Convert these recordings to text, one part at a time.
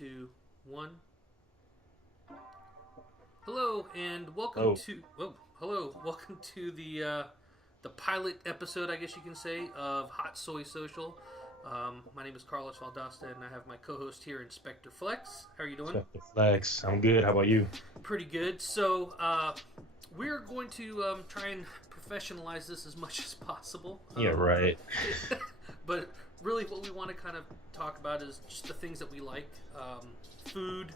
2, 1. Hello and welcome Oh, to welcome to the pilot episode, I guess you can say, of Hot Soy Social. My name is Carlosvaldosta and I have my co-host here, Inspectorflex. How are you doing? Inspectorflex. I'm good. How about you? Pretty good. So we're going to try and professionalize this as much as possible. Yeah, right. But really, what we want to kind of talk about is just the things that we like, food.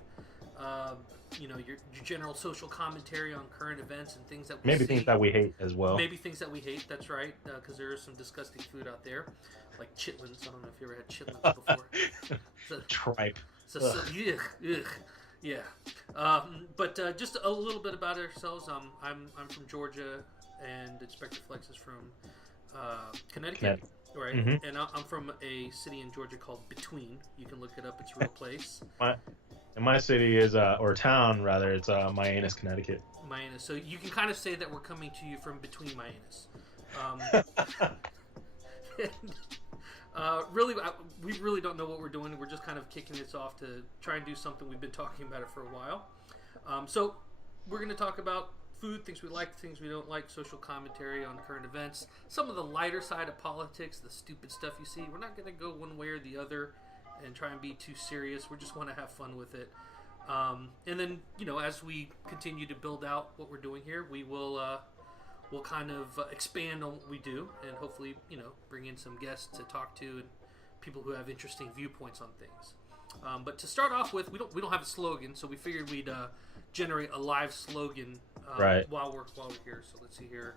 Your general social commentary on current events and things that we Maybe see. things that we hate as well. Maybe things that we hate. That's right, because there is some disgusting food out there, like chitlins. I don't know if you ever had chitlins before. Tripe. Ugh. Yeah. But just a little bit about ourselves. I'm from Georgia, and Inspector Flex is from Connecticut. Right, Mm-hmm. and I'm from a city in Georgia called Between. You can look it up; it's a real place. My city is, or town rather, it's Mianus, Connecticut. Mianus. So you can kind of say that we're coming to you from between Mianus. Really, we really don't know what we're doing. We're just kind of kicking this off to try and do something. We've been talking about it for a while. So we're going to talk about food, things we like, things we don't like, social commentary on current events, some of the lighter side of politics, the stupid stuff you see. We're not going to go one way or the other and try and be too serious. We just want to have fun with it. And then, as we continue to build out what we're doing here, we'll kind of expand on what we do and hopefully, bring in some guests to talk to and people who have interesting viewpoints on things. But to start off with, we don't have a slogan, so we figured we'd generate a live slogan right. while we're here. So let's see here.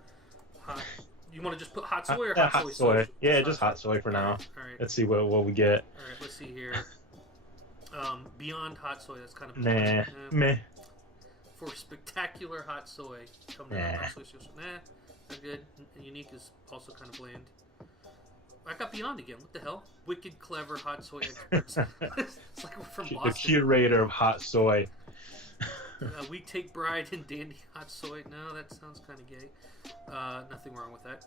You want to just put hot soy or hot soy? Soy. Yeah, just hot soy for now. All right. Let's see what we get. All right, let's see here. Beyond hot soy, that's kind of Meh. For spectacular hot soy, come to hot soy social. Not good. And unique is also kind of bland. I got Beyond again. What the hell? Wicked, clever, hot soy experts. It's like we're from Boston. The curator of hot soy. We take pride in dandy hot soy. No, that sounds kind of gay. Nothing wrong with that.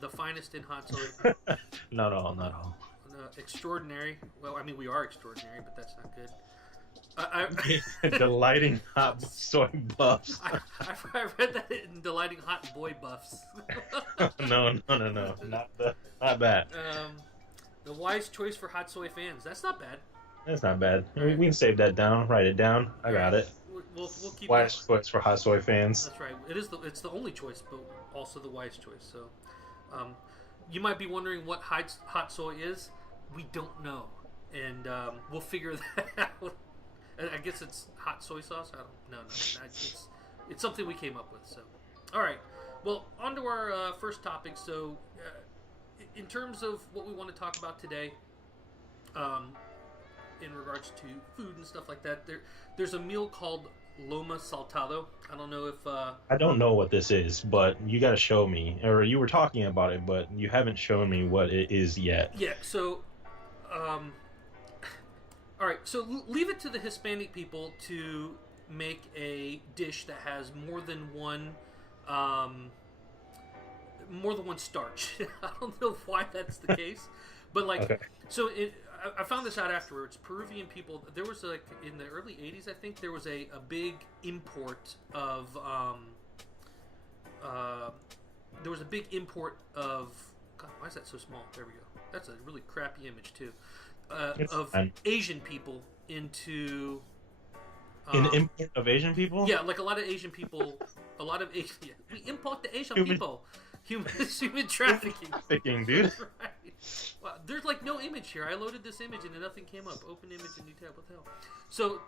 The finest in hot soy. Not all. Extraordinary. Well, I mean, we are extraordinary, but that's not good. Delighting hot soy buffs. I read that in Delighting Hot Boy Buffs. No. Not that. The wise choice for hot soy fans. That's not bad. That's not bad. We can save that down. Write it down. I got it. We'll keep wise choice for hot soy fans. That's right. It's the only choice, but also the wise choice. So, you might be wondering what hot soy is. We don't know, and we'll figure that out. I guess it's hot soy sauce. I don't. No. It's something we came up with. So, all right. Well, on to our first topic. So, in terms of what we want to talk about today, in regards to food and stuff like that, there's a meal called Loma Saltado. I don't know if I don't know what this is, but you got to show me. Or you were talking about it, but you haven't shown me what it is yet. Yeah. So, all right. So leave it to the Hispanic people to make a dish that has more than one starch. I don't know why that's the case, but Okay. So I found this out afterwards. Peruvian people, there was in the early 80s, I think, there was a big import of God, why is that so small? There we go. That's a really crappy image too. Of Asian people into An import of Asian people? yeah, like a lot of Asian people, we import the Asian people. Human trafficking. Trafficking, dude. Right. Wow, there's like no image here. I loaded this image and nothing came up. Open image in new tab. What the hell? So,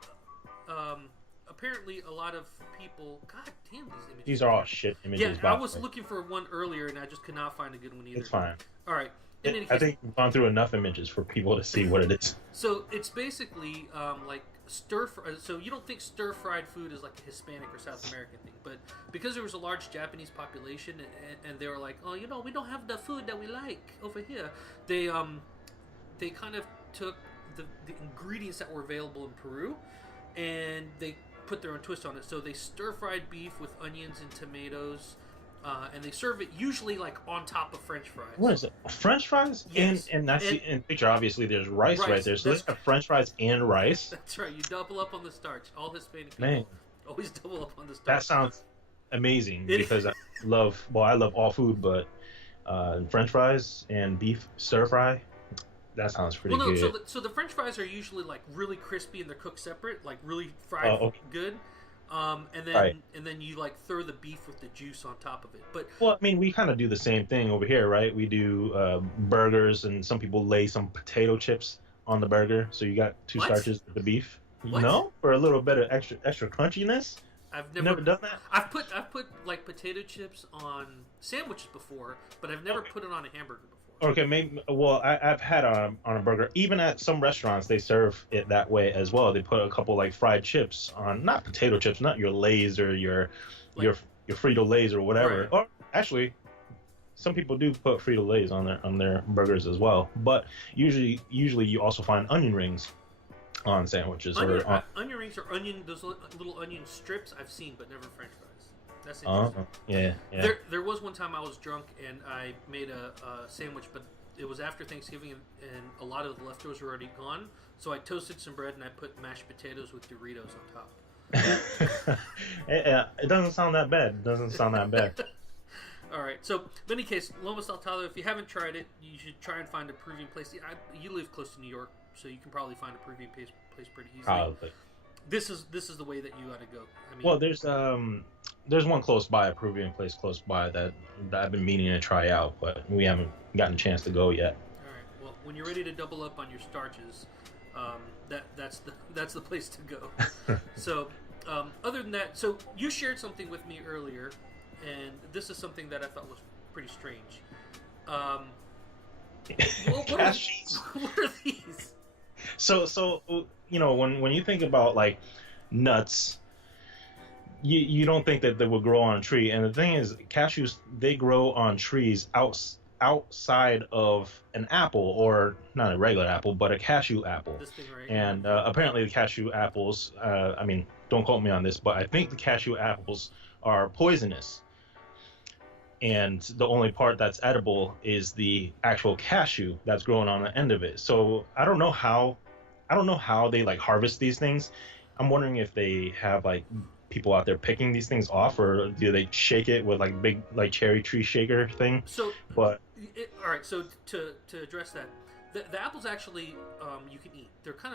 apparently a lot of people. God damn these images. These are all shit images. Yeah, I was looking for one earlier and I just could not find a good one either. It's fine. All right. I think we've gone through enough images for people to see what it is. So it's basically like so you don't think stir-fried food is like a Hispanic or South American thing, but because there was a large Japanese population and they were like, oh, we don't have the food that we like over here, they kind of took the ingredients that were available in Peru and they put their own twist on it. So they stir-fried beef with onions and tomatoes, and they serve it usually like on top of French fries. What is it? French fries? Yes. And that's in the picture. Obviously, there's rice right there. So there's French fries and rice. That's right. You double up on the starch. All Hispanic people Man, always double up on the starch. that sounds amazing because I love all food, but French fries and beef stir fry. That sounds pretty good. So the French fries are usually like really crispy and they're cooked separate, like really fried good. And then you like throw the beef with the juice on top of it. But well, I mean, we kind of do the same thing over here, right? We do burgers, and some people lay some potato chips on the burger, so you got two starches with the beef. What? No, for a little bit of extra crunchiness. I've never done that. I've put like potato chips on sandwiches before, but I've never put it on a hamburger before. Okay, maybe. Well, I've had on a burger. Even at some restaurants, they serve it that way as well. They put a couple like fried chips on, not potato chips, not your Lay's or your Frito Lay's or whatever. Right. Or actually, some people do put Frito Lay's on their burgers as well. But usually you also find onion rings on sandwiches onion rings or those little onion strips I've seen, but never French fries. That's interesting. Yeah. There was one time I was drunk and I made a sandwich, but it was after Thanksgiving and a lot of the leftovers were already gone. So I toasted some bread and I put mashed potatoes with Doritos on top. It doesn't sound that bad. All right. So, in any case, Lomo Saltado, if you haven't tried it, you should try and find a Peruvian place. You live close to New York, so you can probably find a Peruvian place pretty easily. Probably. This is the way that you got to go. I mean, well, there's one close by, a Peruvian place close by that I've been meaning to try out, but we haven't gotten a chance to go yet. All right. Well, when you're ready to double up on your starches, that's the place to go. So, other than that, so you shared something with me earlier, and this is something that I thought was pretty strange. What are these? So when you think about like nuts, you don't think that they would grow on a tree. And the thing is, cashews, they grow on trees outside of an apple, or not a regular apple, but a cashew apple. This thing, right? And apparently the cashew apples, I mean, don't quote me on this, but I think the cashew apples are poisonous. And the only part that's edible is the actual cashew that's growing on the end of it. So I don't know how they like harvest these things. I'm wondering if they have like people out there picking these things off, or do they shake it with like big like cherry tree shaker thing? So, but all right. So to address that, the apples actually you can eat. They're kind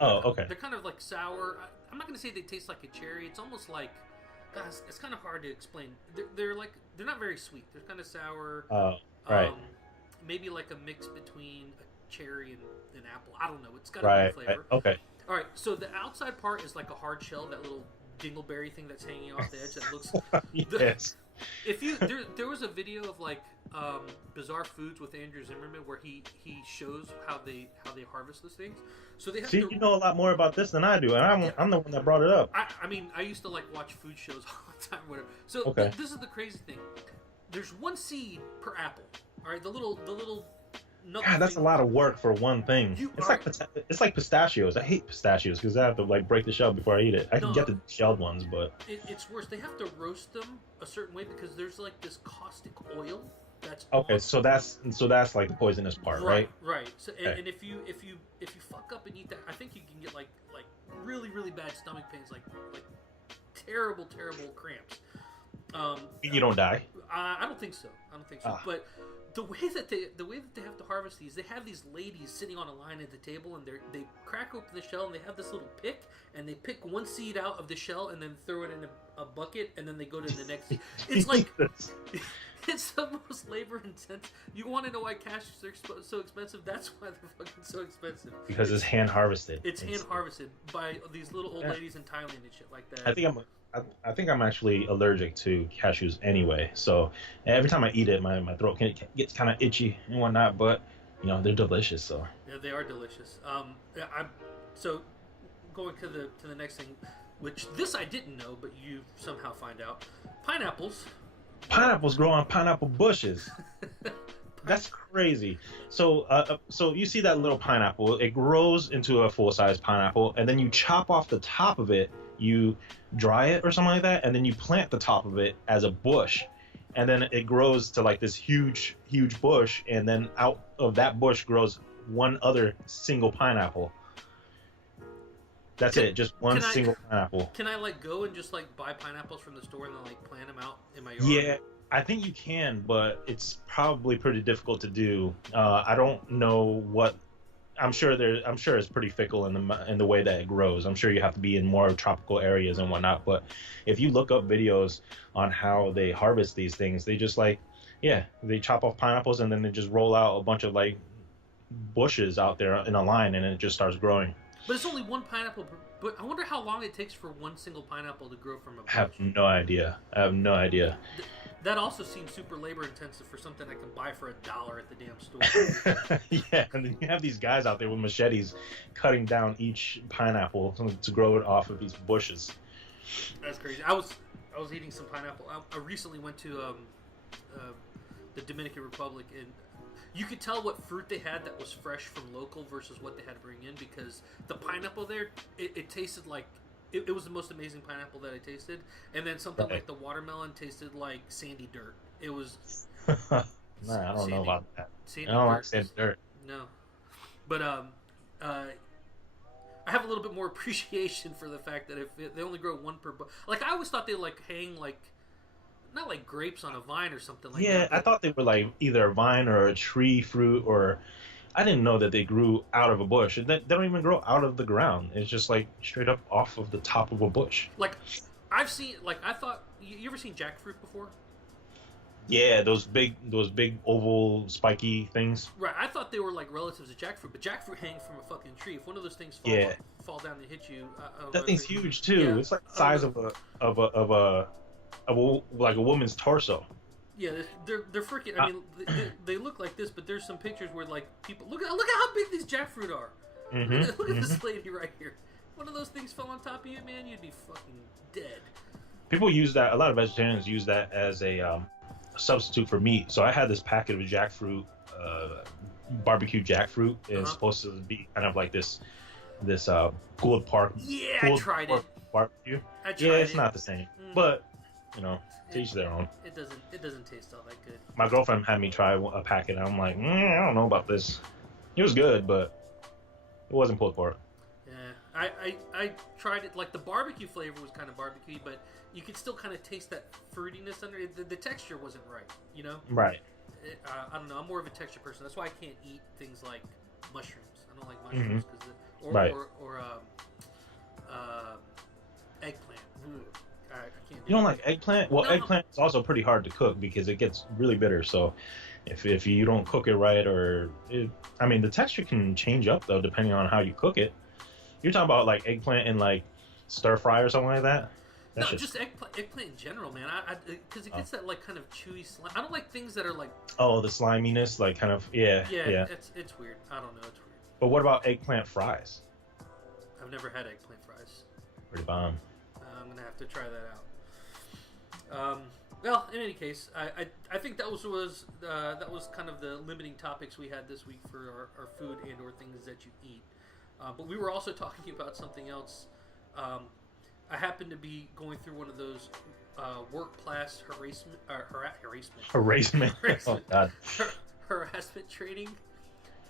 of okay. They're kind of like sour. I'm not gonna say they taste like a cherry. It's almost like, gosh, it's kind of hard to explain. They're not very sweet. They're kind of sour. Right. Maybe like a mix between a cherry and an apple. I don't know. It's got a good flavor. Right. Okay. All right. So the outside part is like a hard shell, that little dingleberry thing that's hanging off the edge that looks. Yes. If you there was a video of like Bizarre Foods with Andrew Zimmerman where he shows how they harvest those things. So they have you know a lot more about this than I do, and I'm the one that brought it up. I mean, I used to like watch food shows all the time, whatever. So okay. This is the crazy thing. There's one seed per apple. All right, the little. God, that's a lot of work for one thing. It's like pistachios. I hate pistachios because I have to like break the shell before I eat it. I can get the shelled ones, but it's worse. They have to roast them a certain way because there's like this caustic oil. That's okay. So that's like the poisonous part, right? Right. So and if you fuck up and eat that, I think you can get like really really bad stomach pains, like terrible cramps. You don't die? I don't think so. But the way that they have to harvest these, they have these ladies sitting on a line at the table, and they crack open the shell, and they have this little pick, and they pick one seed out of the shell, and then throw it in a bucket, and then they go to the next seed. It's like it's the most labor intense. You want to know why cashews are so expensive? That's why they're fucking so expensive. Because it's hand harvested. It's hand harvested by these little old ladies in Thailand and shit like that. I think I'm actually allergic to cashews anyway, so every time I eat it, my throat gets kind of itchy and whatnot. But they're delicious. So yeah, they are delicious. So going to the next thing, which this I didn't know, but you somehow find out. Pineapples grow on pineapple bushes. That's crazy. So you see that little pineapple? It grows into a full-size pineapple, and then you chop off the top of it. You dry it or something like that, and then you plant the top of it as a bush, and then it grows to like this huge bush, and then out of that bush grows one other single pineapple. That's it, just one single pineapple. Can I like go and just like buy pineapples from the store and then like plant them out in my yard? Yeah, I think you can, but it's probably pretty difficult to do. I don't know what. I'm sure it's pretty fickle in the way that it grows. I'm sure you have to be in more tropical areas and whatnot. But if you look up videos on how they harvest these things, they just they chop off pineapples and then they just roll out a bunch of like bushes out there in a line, and it just starts growing. But it's only one pineapple. But I wonder how long it takes for one single pineapple to grow from a bush. I have no idea. That also seems super labor intensive for something I can buy for $1 at the damn store. Yeah, and then you have these guys out there with machetes cutting down each pineapple to grow it off of these bushes. That's crazy. I was eating some pineapple. I recently went to the Dominican Republic, and you could tell what fruit they had that was fresh from local versus what they had to bring in, because the pineapple there, it tasted like it was the most amazing pineapple that I tasted, and then something like the watermelon tasted like sandy dirt. It was. I don't know about that. I don't like sandy dirt. No, but I have a little bit more appreciation for the fact that if they only grow one per like I always thought they like hang like. Not like grapes on a vine or something like that. Yeah, I thought they were like either a vine or a tree fruit, or I didn't know that they grew out of a bush. They don't even grow out of the ground. It's just like straight up off of the top of a bush. Like I've seen, like I thought. You ever seen jackfruit before? Yeah, those big oval spiky things. Right, I thought they were like relatives of jackfruit, but jackfruit hangs from a fucking tree. If one of those things fall down and hit you, that thing's huge too. Yeah. It's like the size of a like a woman's torso. Yeah, they're freaking. I mean, they look like this, but there's some pictures where like people look at how big these jackfruit are. Mm-hmm. Look at this lady right here. One of those things fell on top of you, man, you'd be fucking dead. People use that. A lot of vegetarians use that as a substitute for meat. So I had this packet of jackfruit, barbecue jackfruit. It's supposed to be kind of like this pulled pork. Yeah, I tried it. Barbecue. It's not the same, but. You know, to each their own. It doesn't taste all that good. My girlfriend had me try a packet, and I'm like, I don't know about this. It was good, but it wasn't pulled pork. Yeah, I tried it. Like the barbecue flavor was kind of barbecue, but you could still kind of taste that fruitiness under it. The texture wasn't right, you know? Right. I don't know. I'm more of a texture person. That's why I can't eat things like mushrooms. I don't like mushrooms or eggplant. I can't do you don't like eggplant? Well, eggplant is also pretty hard to cook because it gets really bitter. So if you don't cook it right, the texture can change up though depending on how you cook it. You're talking about like eggplant and like stir fry or something like that? Just eggplant in general, man. Because it gets that like kind of chewy slime. I don't like things that are like. Oh, the sliminess, like kind of Yeah. It's weird. I don't know. It's weird. But what about eggplant fries? I've never had eggplant fries. Pretty bomb. I'm gonna have to try that out. Well, in any case, I think that was kind of the limiting topics we had this week for our food and or things that you eat. But we were also talking about something else. I happened to be going through one of those work-class harassment. Oh, God. Harassment training.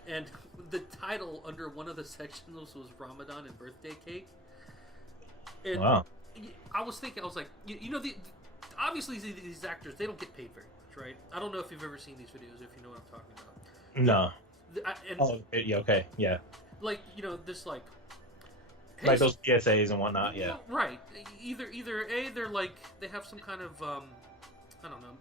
And the title under one of the sections was Ramadan and birthday cake. And wow. I was thinking, I was like, obviously these actors, they don't get paid very much, right? I don't know if you've ever seen these videos, if you know what I'm talking about. No. Yeah, okay, yeah. Like, this like... Hey, like those PSAs and whatnot, yeah. Right. Either they're like, they have some kind of, I don't know,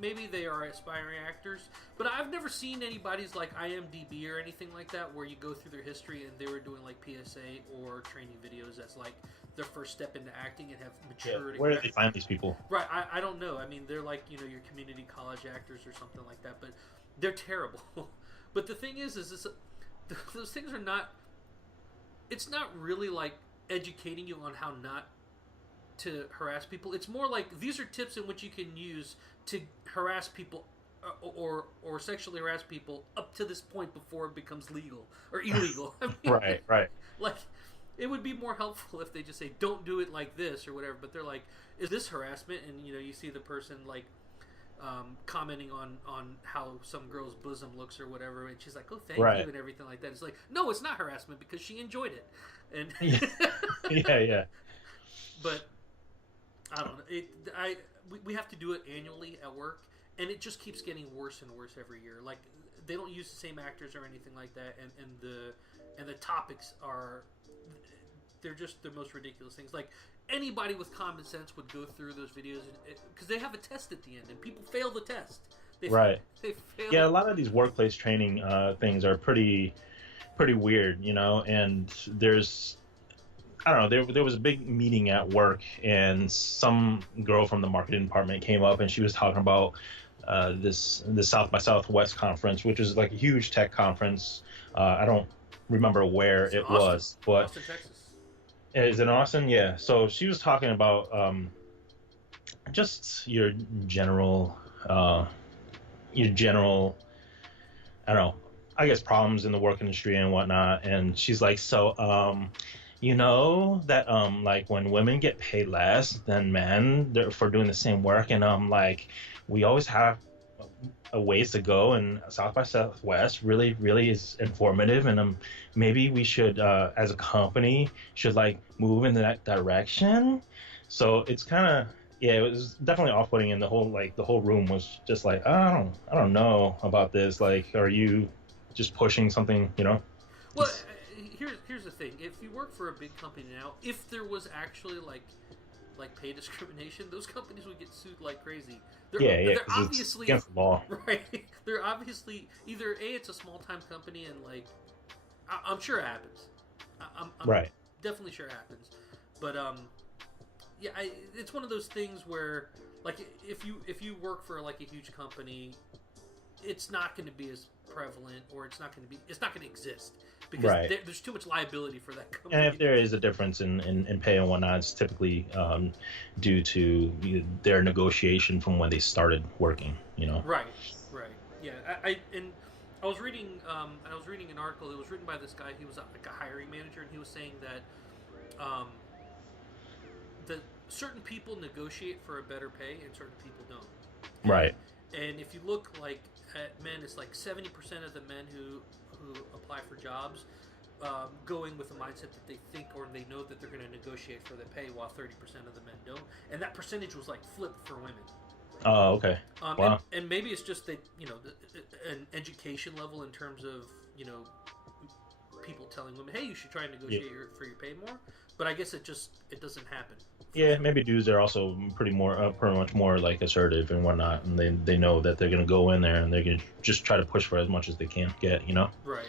maybe they are aspiring actors, but I've never seen anybody's like IMDb or anything like that where you go through their history and they were doing like PSA or training videos that's like their first step into acting and have matured. Yeah, where do they find these people? Right, I don't know. I mean, they're like, your community college actors or something like that, but they're terrible. But the thing is those things are not, it's not really like educating you on how not to harass people. It's more like these are tips in which you can use to harass people or sexually harass people up to this point before it becomes legal or illegal. I mean, right. Like, it would be more helpful if they just say, don't do it like this or whatever. But they're like, is this harassment? And, you see the person, like, commenting on how some girl's bosom looks or whatever, and she's like, "Oh, thank Right. you," and everything like that. It's like, no, it's not harassment because she enjoyed it, and Yeah. but I don't know. We have to do it annually at work, and it just keeps getting worse and worse every year. Like they don't use the same actors or anything like that, and the topics are they're just the most ridiculous things. Like anybody with common sense would go through those videos because they have a test at the end, and people fail the test. Right. They fail. Yeah, a lot of these workplace training things are pretty weird, and I don't know. There was a big meeting at work, and some girl from the marketing department came up, and she was talking about this South by Southwest conference, which is like a huge tech conference. I don't remember where it was, but Austin, Texas. is it in Austin? Yeah. So she was talking about just your general, I don't know, I guess problems in the work industry and whatnot. And she's like, so, that like when women get paid less than men for doing the same work, and like we always have a ways to go, and South by Southwest really is informative, and maybe we should as a company should like move in that direction. So it's kind of, yeah, it was definitely off-putting, and the whole room was just like, I don't know about this. Like, are you just pushing something, Well, here's the thing. If you work for a big company now, if there was actually like pay discrimination, those companies would get sued like crazy. They're obviously it's against the law. Right. They're obviously either it's a small time company, and like I'm sure it happens. I'm Right. definitely sure it happens. But yeah, it's one of those things where like if you work for like a huge company, it's not going to be as prevalent, or it's not going to exist because Right. there's too much liability for that company. And if there is a difference in pay and whatnot, it's typically due to their negotiation from when they started working. Right. Yeah, I was reading an article. It was written by this guy. He was like a hiring manager, and he was saying that that certain people negotiate for a better pay and certain people don't. Right. And if you look like at men, it's like 70% of the men who apply for jobs going with the mindset that they think or they know that they're going to negotiate for the pay, while 30% of the men don't. And that percentage was like flipped for women. Oh, okay. Wow. And maybe it's just that an education level in terms of people telling women, hey, you should try and negotiate for your pay more. But I guess it doesn't happen. Yeah, maybe dudes are also pretty much more like assertive and whatnot, and they know that they're gonna go in there and they're gonna just try to push for as much as they can get, Right.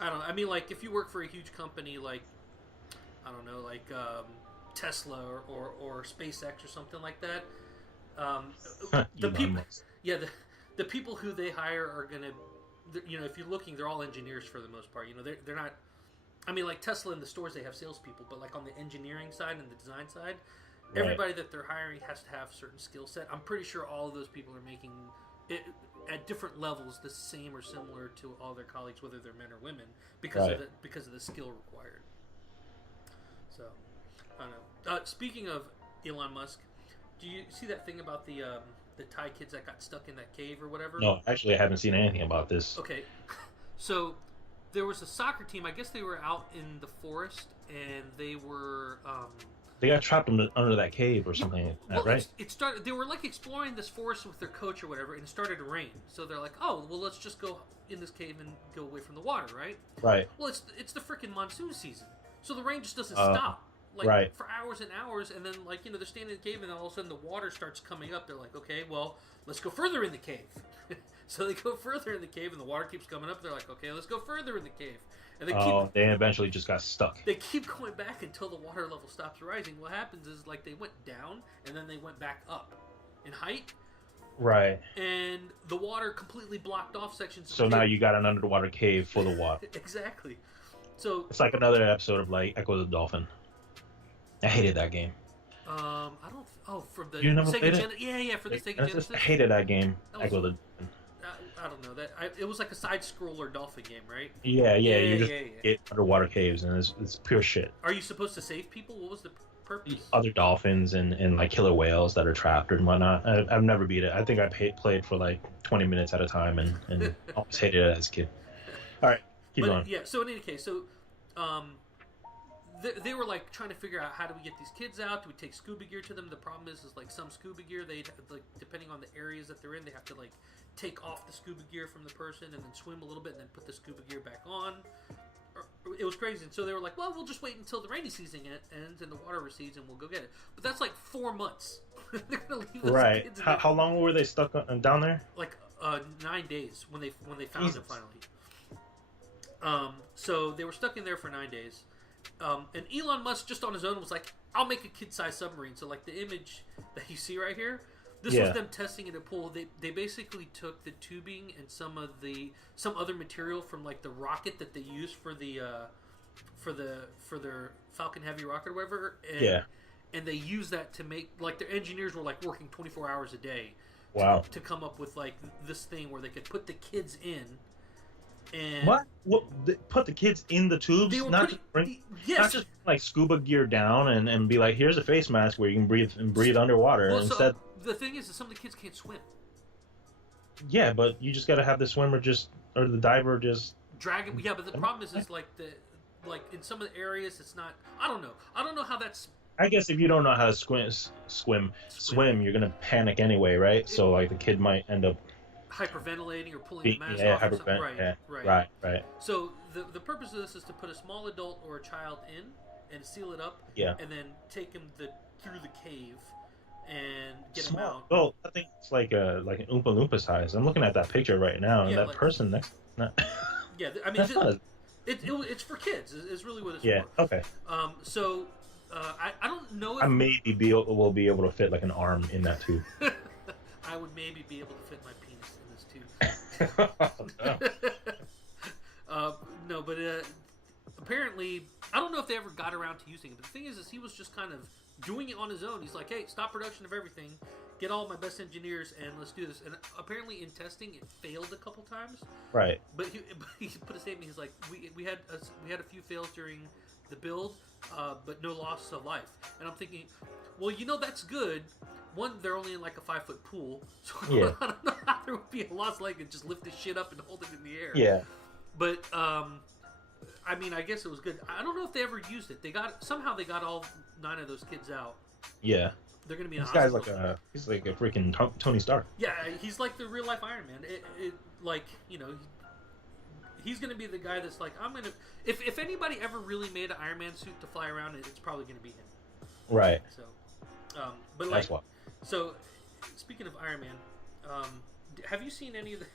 I don't know. I mean, like if you work for a huge company, like I don't know, like Tesla or SpaceX or something like that, the people, the people who they hire are gonna, if you're looking, they're all engineers for the most part. They're not. I mean, like Tesla in the stores, they have salespeople, but like on the engineering side and the design side, everybody that they're hiring has to have a certain skill set. I'm pretty sure all of those people are making it at different levels the same or similar to all their colleagues, whether they're men or women, because of the skill required. So, I don't know. Speaking of Elon Musk, do you see that thing about the Thai kids that got stuck in that cave or whatever? No, actually, I haven't seen anything about this. Okay, so there was a soccer team. I guess they were out in the forest, and they were. They got trapped under that cave or something like that, right? It started. They were like exploring this forest with their coach or whatever, and it started to rain. So they're like, "Oh, well, let's just go in this cave and go away from the water, right?" Right. Well, it's the freaking monsoon season, so the rain just doesn't stop. Like for hours and hours, and then they're standing in the cave, and then all of a sudden the water starts coming up. They're like, okay, well, let's go further in the cave. So they go further in the cave, and the water keeps coming up. They're like, okay, let's go further in the cave. And they eventually just got stuck. They keep going back until the water level stops rising. What happens is like they went down, and then they went back up in height. Right. And the water completely blocked off sections. So now you got an underwater cave full of water. Exactly. So it's like another episode of like Echo the Dolphin. I hated that game. I don't. Oh, from the you never Sega played it? Yeah, for the Sega Genesis. I hated that game. Echo the Dolphin. I don't know that. It was like a side scroller dolphin game, right? Yeah. You just get underwater caves, and it's pure shit. Are you supposed to save people? What was the? purpose? other dolphins and like killer whales that are trapped and whatnot. I've never beat it. I think I played for like 20 minutes at a time and always hated it as a kid. All right, keep But going. yeah, so in any case, so um, they were like trying to figure out how do we get these kids out? Do we take scuba gear to them? The problem is like some scuba gear, they like depending on the areas that they're in, they have to like take off the scuba gear from the person and then swim a little bit and then put the scuba gear back on. It was crazy, and so they were like, "Well, we'll just wait until the rainy season ends and the water recedes, and we'll go get it." But that's like 4 months. They're gonna leave those Right. kids in How long were they stuck down there? like 9 days when they found Jesus. them finally. So they were stuck in there for 9 days. And Elon Musk just on his own was like, "I'll make a kid-sized submarine." So like the image that you see right here, this was them testing in a pool. They basically took the tubing and some other material from like the rocket that they use for their Falcon Heavy rocket or whatever. And they used that to make like their engineers were like working 24 hours a day. Wow. To come up with like this thing where they could put the kids in. And What? They put the kids in the tubes? Not just like scuba gear down and be like, here's a face mask where you can breathe underwater. Well, Instead, the thing is that some of the kids can't swim. yeah, but you just got to have the swimmer or the diver just drag him. Yeah, but the problem is like in some of the areas it's not. I don't know how that's. I guess if you don't know how to swim, you're gonna panic anyway, right? So like the kid might end up hyperventilating or pulling the mask off. Or something. Right. So the purpose of this is to put a small adult or a child in and seal it up. Yeah. And then take him through the cave and get him small out. adult. I think it's like an Oompa Loompa size. I'm looking at that picture right now, and that like, person next. Not, yeah, I mean, it's for kids. Is really what it's for. Yeah. Okay. So. I don't know if... I maybe will be able to fit like an arm in that tube. I would maybe be able to fit my penis in this tube. No, but apparently, I don't know if they ever got around to using it. But the thing is he was just kind of doing it on his own. He's like, hey, stop production of everything. Get all my best engineers and let's do this. And apparently in testing, it failed a couple times. Right. But he put a statement. He's like, we had a few fails during the build. But no loss of life. And I'm thinking, well, that's good. One, they're only in like a 5-foot pool, so yeah. I don't know how there would be a loss of life and just lift this shit up and hold it in the air. Yeah. But I mean, I guess it was good. I don't know if they ever used it. They got all 9 of those kids out. Yeah. They're gonna be. This guy's he's like a freaking Tony Stark. Yeah, he's like the real life Iron Man. He's going to be the guy that's like, I'm going to... If anybody ever really made an Iron Man suit to fly around, it's probably going to be him. Right. So, but that's what. So, speaking of Iron Man, have you seen any of the...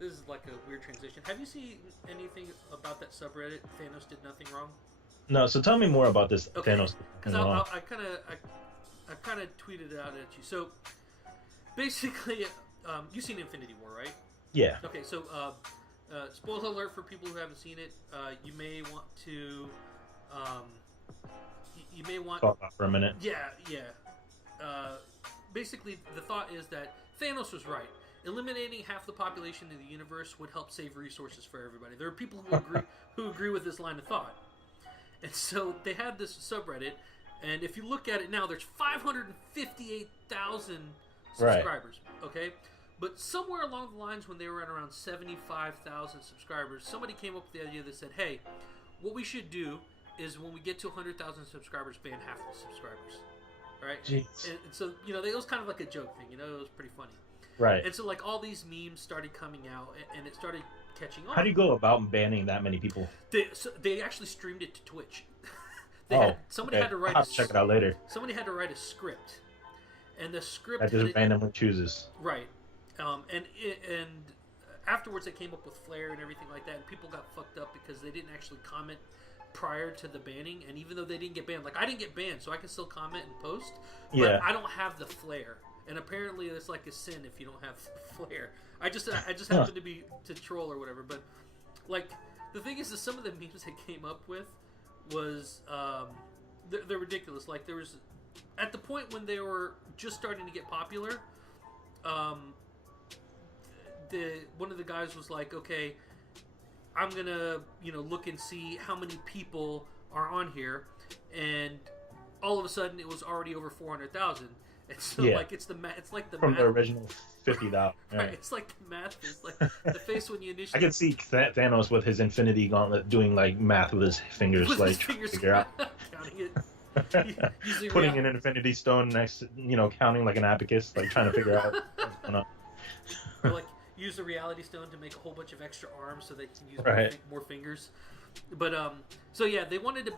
This is like a weird transition. Have you seen anything about that subreddit, Thanos did nothing wrong? No, so tell me more about this Thanos. Because I kind of tweeted it out at you. So, basically, you've seen Infinity War, right? Yeah. Okay, so... spoiler alert for people who haven't seen it. You may want to. You may want. Talk about for a minute. Yeah. Basically, the thought is that Thanos was right. Eliminating half the population in the universe would help save resources for everybody. There are people who agree with this line of thought, and so they had this subreddit. And if you look at it now, there's 558,000 subscribers. Right. Okay. But somewhere along the lines, when they were at around 75,000 subscribers, somebody came up with the idea that said, hey, what we should do is when we get to 100,000 subscribers, ban half the subscribers. All right? Jeez. And so, it was kind of like a joke thing. It was pretty funny. Right. And so, like, all these memes started coming out, and it started catching on. How do you go about banning that many people? They actually streamed it to Twitch. Somebody had to write I'll have to check it out later. Somebody had to write a script. And the script... That just randomly chooses. Right. And afterwards they came up with Flair and everything like that, and people got fucked up because they didn't actually comment prior to the banning, and even though they didn't get banned, like I didn't get banned, so I can still comment and post, but I don't have the Flair, and apparently it's like a sin if you don't have Flair. I just happen to troll or whatever, but like the thing is that some of the memes they came up with was they're ridiculous. Like there was at the point when they were just starting to get popular. One of the guys was like, okay, I'm gonna look and see how many people are on here, and all of a sudden it was already over 400,000. And so like it's like the from math. the original $50. Right, it's like the math is like the face when you initially. I can see Thanos with his Infinity Gauntlet doing like math with his fingers, with like his fingers figure out. counting it. Putting an Infinity Stone next, counting like an abacus, like trying to figure out what's going on. Or like use the Reality Stone to make a whole bunch of extra arms so they can use more fingers. But so yeah, they wanted to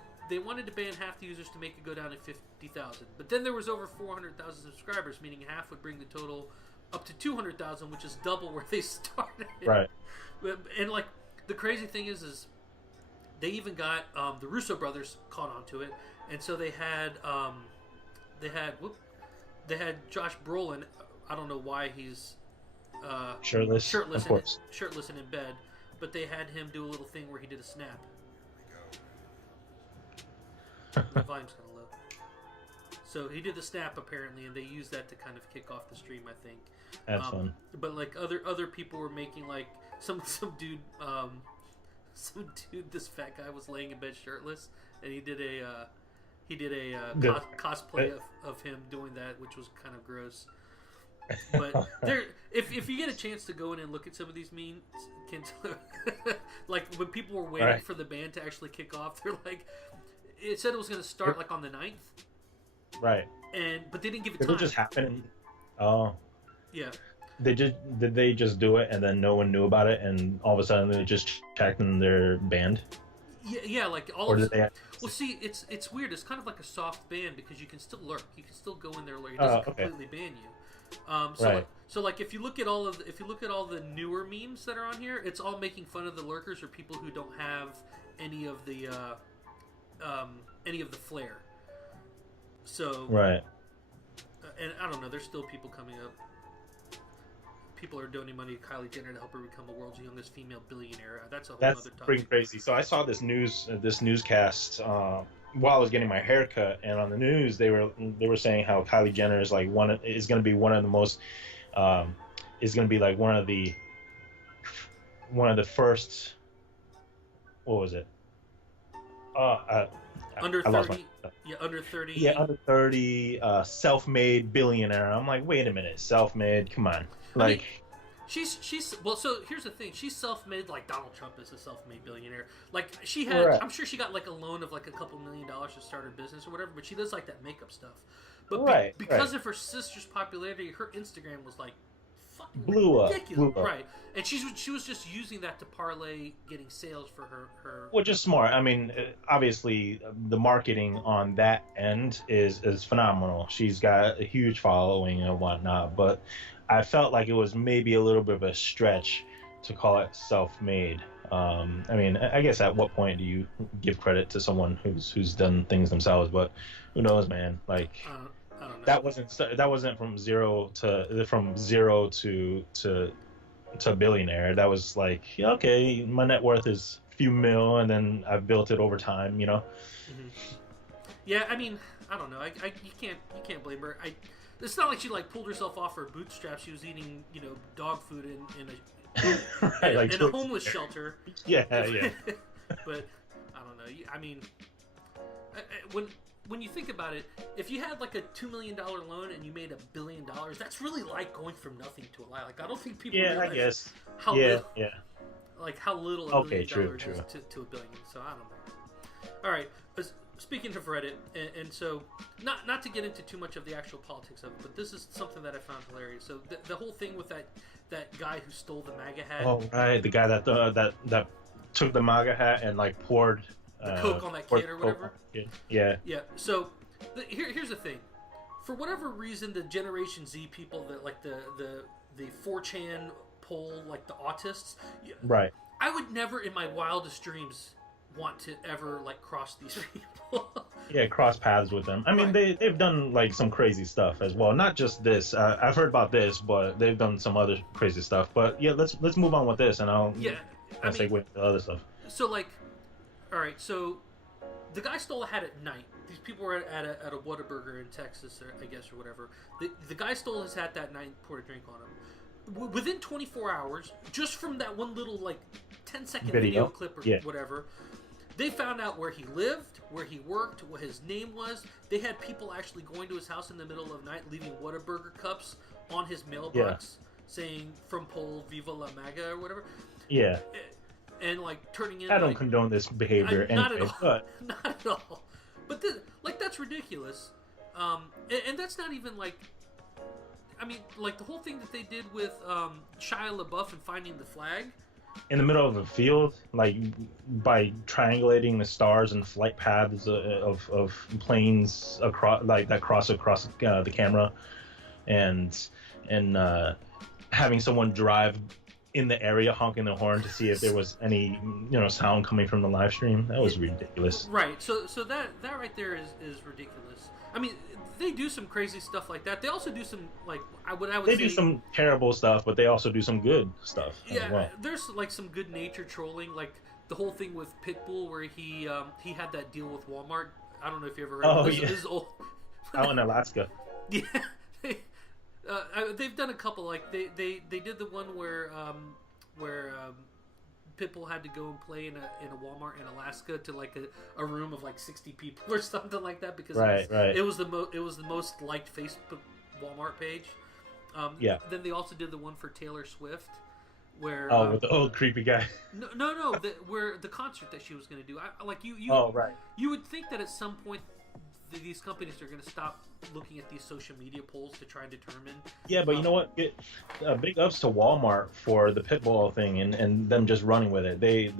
ban half the users to make it go down to 50,000. But then there was over 400,000 subscribers, meaning half would bring the total up to 200,000, which is double where they started. Right. And like the crazy thing is they even got the Russo brothers caught onto it, and so they had Josh Brolin. I don't know why he's shirtless and in bed, but they had him do a little thing where he did a snap. The volume's kind of low. So he did the snap apparently, and they used that to kind of kick off the stream, I think. That's fun. But like other people were making like some dude, this fat guy was laying in bed shirtless, and he did a cosplay of him doing that, which was kind of gross. But if you get a chance to go in and look at some of these memes, like when people were waiting for the band to actually kick off, they're like, it said it was going to start like on the 9th. Right. But they didn't give it time. It just happened. Oh. Yeah. Did they just do it and then no one knew about it and all of a sudden they just checked and they're banned? Yeah, like all. Or did they? Well, see, it's weird. It's kind of like a soft ban because you can still lurk. You can still go in there. It doesn't completely ban you. So like if you look at all the newer memes that are on here, it's all making fun of the lurkers or people who don't have any of the flair. So right. And I don't know. There's still people coming up. People are donating money to Kylie Jenner to help her become the world's youngest female billionaire. That's other topic. That's pretty crazy. So I saw this newscast while I was getting my hair cut, and on the news they were saying how Kylie Jenner is like is going to be one of the most is going to be like one of the first. What was it? Under 30. Yeah, under 30. Yeah, under 30, self-made billionaire. I'm like, wait a minute, self-made? Come on. Like, she's well. So here's the thing: she's self-made, like Donald Trump is a self-made billionaire. Like she had, I'm sure she got like a loan of like a couple $1 million to start her business or whatever. But she does like that makeup stuff. But because of her sister's popularity, her Instagram was like fucking ridiculous. Blew up. Right? And she was just using that to parlay getting sales for her. Which is smart. I mean, obviously the marketing on that end is phenomenal. She's got a huge following and whatnot, but I felt like it was maybe a little bit of a stretch to call it self-made. I mean, I guess at what point do you give credit to someone who's done things themselves? But who knows, man? Like I don't know. That wasn't from zero to billionaire. That was like, okay, my net worth is a few mil, and then I've built it over time. Mm-hmm. Yeah, I mean, I don't know. You can't blame her. It's not like she like pulled herself off her bootstraps. She was eating, dog food in a homeless shelter. Yeah. But I don't know. I mean, when you think about it, if you had like a $2 million loan and you made $1 billion, that's really like going from nothing to a lot. Like I don't think people realize I guess. how little, like how little $1 million true. is to $1 billion. So I don't know. All right. Speaking of Reddit, and so not to get into too much of the actual politics of it, but this is something that I found hilarious. So the whole thing with that guy who stole the MAGA hat. Oh right, the guy that took the MAGA hat and like poured the Coke on that kid or whatever. Yeah. Yeah. So here's the thing. For whatever reason, the Generation Z people that like the 4chan poll, like the autists. Right. I would never in my wildest dreams want to ever like cross these people. Yeah, cross paths with them. I mean, they've done like some crazy stuff as well. Not just this. I've heard about this, but they've done some other crazy stuff. But yeah, let's move on with this, and I'll segue to the other stuff. So like, all right, so the guy stole a hat at night. These people were at a Whataburger in Texas, I guess, or whatever. The guy stole his hat that night and poured a drink on him. Within 24 hours, just from that one little like 10-second video clip or whatever. They found out where he lived, where he worked, what his name was. They had people actually going to his house in the middle of the night, leaving Whataburger cups on his mailbox, saying "From Pole, Viva la Maga" or whatever. Yeah. And like turning in. I don't condone this behavior not anyway, at all. Not at all. But that's ridiculous. And that's not even like. I mean, like the whole thing that they did with Shia LaBeouf and finding the flag. In the middle of a field, like by triangulating the stars and flight paths of planes across, like that cross across the camera, and having someone drive in the area honking the horn to see if there was any sound coming from the live stream. That was ridiculous. Right. So that right there is ridiculous. I mean, they do some crazy stuff like that. They also do some like what I would say. They do some terrible stuff, but they also do some good stuff. Yeah, as well. There's like some good nature trolling, like the whole thing with Pitbull where he had that deal with Walmart. I don't know if you ever heard of this. Yeah. This is old. Out in Alaska. Yeah. They've done a couple. Like they did the one where Pitbull had to go and play in a Walmart in Alaska to like a room of like 60 people or something like that because it was the most liked Facebook Walmart page. Yeah. Then they also did the one for Taylor Swift where with the old creepy guy. No, where the concert that she was going to do. You would think that at some point these companies are going to stop looking at these social media polls to try and determine. Yeah, but you know what? Big ups to Walmart for the Pitbull thing and them just running with it. They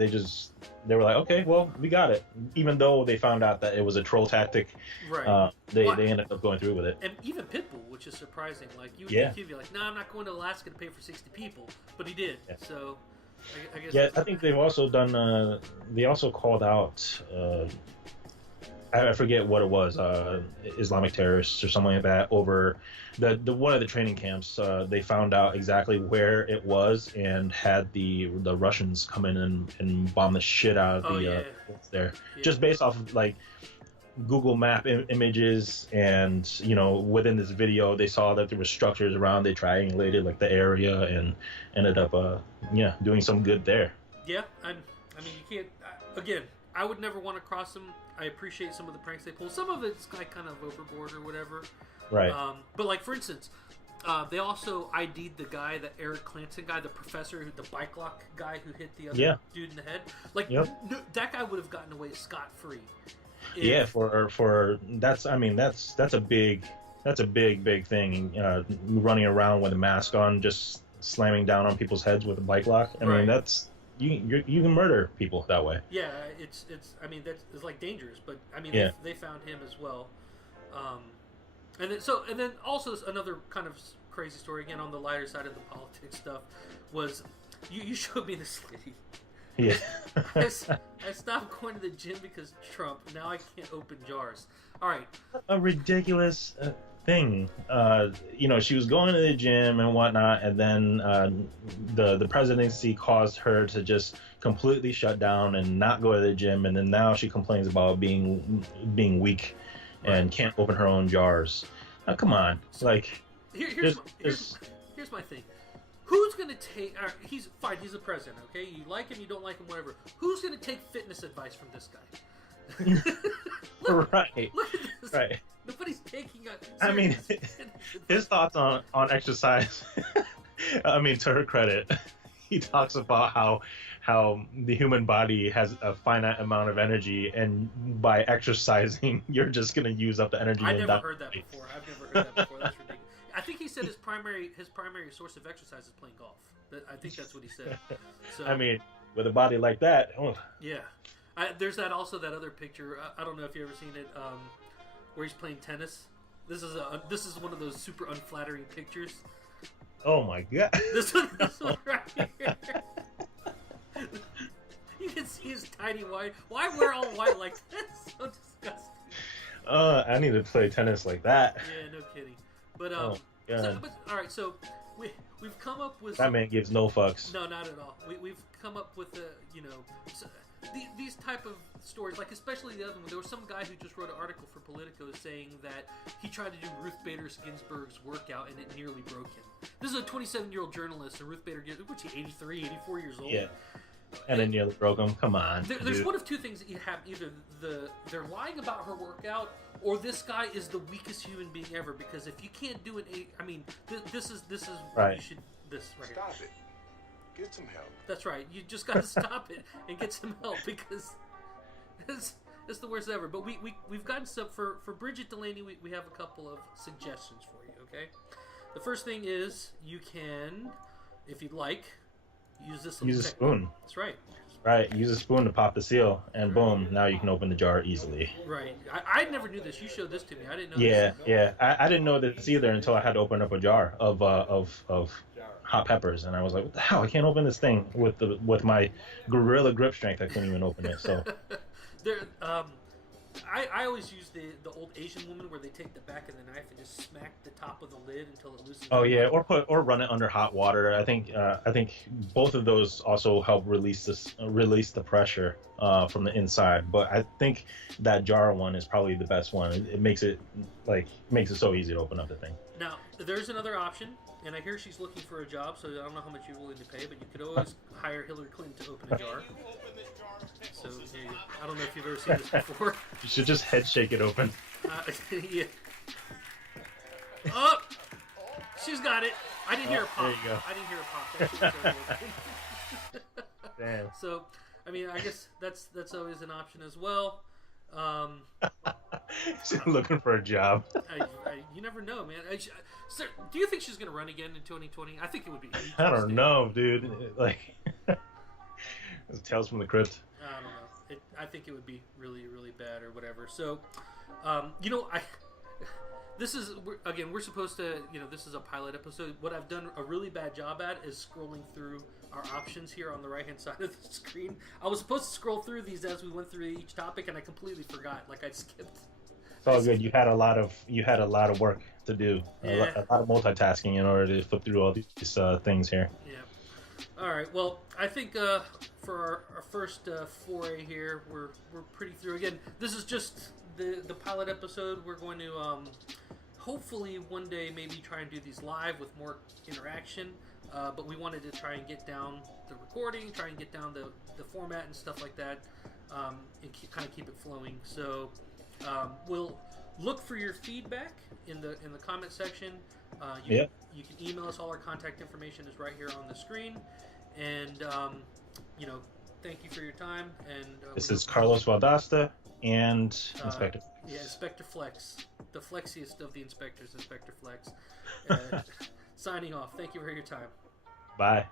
were like, okay, well, we got it. Even though they found out that it was a troll tactic, right? They ended up going through with it. And even Pitbull, which is surprising. Like you would think he'd be like, nah, I'm not going to Alaska to pay for 60 people, but he did. Yeah. So I guess. Yeah, I think they've also done. They also called out. I forget what it was, Islamic terrorists or something like that, over the one of the training camps. They found out exactly where it was and had the Russians come in and bomb the shit out of there. Yeah. Just based off of like Google Map images, and within this video they saw that there were structures around. They triangulated like the area and ended up doing some good there. Yeah, I mean you can't. Again, I would never want to cross them. I appreciate some of the pranks they pull. Some of it's like kind of overboard or whatever. Right. But like for instance, they also ID'd the guy, the Eric Clanton guy, the professor, the bike lock guy who hit the other dude in the head. Like that guy would have gotten away scot free. Yeah, for that's a big thing. Running around with a mask on, just slamming down on people's heads with a bike lock. I mean that's. You can murder people that way. Yeah, it's that's like dangerous, but I mean they found him as well, and then also another kind of crazy story again on the lighter side of the politics stuff was you showed me this lady. Yeah. I stopped going to the gym because Trump. Now I can't open jars. All right. A ridiculous thing. She was going to the gym and whatnot, and then the presidency caused her to just completely shut down and not go to the gym, and then now she complains about being weak and can't open her own jars. Now, come on, like here's my thing. Who's gonna take? He's fine. He's the president. Okay, you like him, you don't like him, whatever. Who's gonna take fitness advice from this guy? Right. Look at this. Right. Nobody's taking I mean, his thoughts on exercise. I mean, to her credit, he talks about how the human body has a finite amount of energy, and by exercising, you're just gonna use up the energy. I've never heard that before. That's ridiculous. I think he said his primary source of exercise is playing golf. I think that's what he said. So, I mean, with a body like that, yeah. There's that other picture. I don't know if you've ever seen it, where he's playing tennis. This is one of those super unflattering pictures. Oh my god! This one right here. You can see his tiny white. Why wear all white like that? So disgusting. I need to play tennis like that. Yeah, no kidding. But all right, so we've come up with that man gives no fucks. No, not at all. We've come up with these type of stories, like especially the other one. There was some guy who just wrote an article for Politico saying that he tried to do Ruth Bader Ginsburg's workout and it nearly broke him. This is a 27-year-old journalist, and Ruth Bader Ginsburg, which is 83, 84 years old. Yeah. And then nearly broke them. Come on. There's one of two things that you have: either they're lying about her workout, or this guy is the weakest human being ever. Because if you can't do it, I mean, this is right. You should right Stop here. it. Get some help. That's right. You just got to stop it and get some help because it's the worst ever. But we've gotten stuff for Bridget Delaney. We have a couple of suggestions for you. Okay. The first thing is you can, if you'd like, use this. Use a spoon. That's right. Right, use a spoon to pop the seal, and boom, now you can open the jar easily. Right. I never knew this. You showed this to me. I didn't know Yeah, this. yeah. I didn't know this either until I had to open up a jar of hot peppers, and I was like, what the hell? I can't open this thing with my gorilla grip strength. I couldn't even open it, so... I always use the old Asian woman where they take the back of the knife and just smack the top of the lid until it loosens. Oh yeah, or run it under hot water. I think both of those also help release the pressure from the inside. But I think that jar one is probably the best one. It makes it so easy to open up the thing. Now there's another option, and I hear she's looking for a job, so I don't know how much you're willing to pay, but you could always hire Hillary Clinton to open a jar. So I don't know if you've ever seen this before. You should just head shake it open. Yeah. Oh, she's got it. I didn't hear her pop. There you go. I didn't hear her pop. That shit was Damn. So, I mean, I guess that's always an option as well. She's looking for a job. You never know, man. Sir, do you think she's going to run again in 2020? I think it would be. I don't know, dude. Like, Tales from the Crypt. I don't know. I think it would be really, really bad or whatever. So, this is, we're supposed to, this is a pilot episode. What I've done a really bad job at is scrolling through our options here on the right-hand side of the screen. I was supposed to scroll through these as we went through each topic, and I completely forgot. Like, I skipped. It's all good. You had a lot of work to do. Yeah. A lot of multitasking in order to flip through all these things here. Yeah. All right. Well, I think for our first foray here, we're pretty through. Again, this is just the pilot episode. We're going to hopefully one day maybe try and do these live with more interaction. But we wanted to try and get down the recording, try and get down the format and stuff like that, and kind of keep it flowing. So we'll look for your feedback in the comment section. You can email us. All our contact information is right here on the screen. And thank you for your time. And this is Carlosvaldosta and Inspector. Yeah, Inspectorflex, the flexiest of the inspectors, Inspectorflex. Signing off. Thank you for your time. Bye.